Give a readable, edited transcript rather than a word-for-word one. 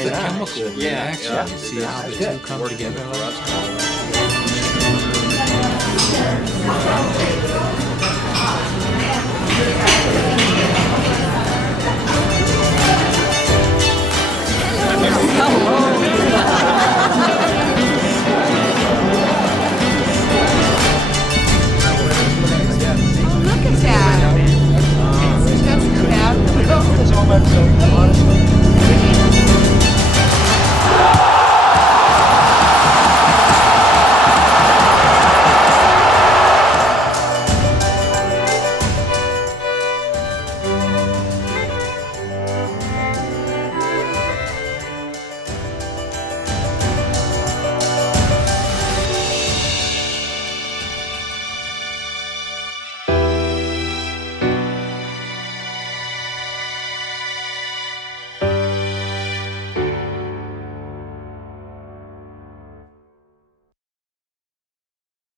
it's a nice. chemical reaction. yeah. You see how the two come together like that?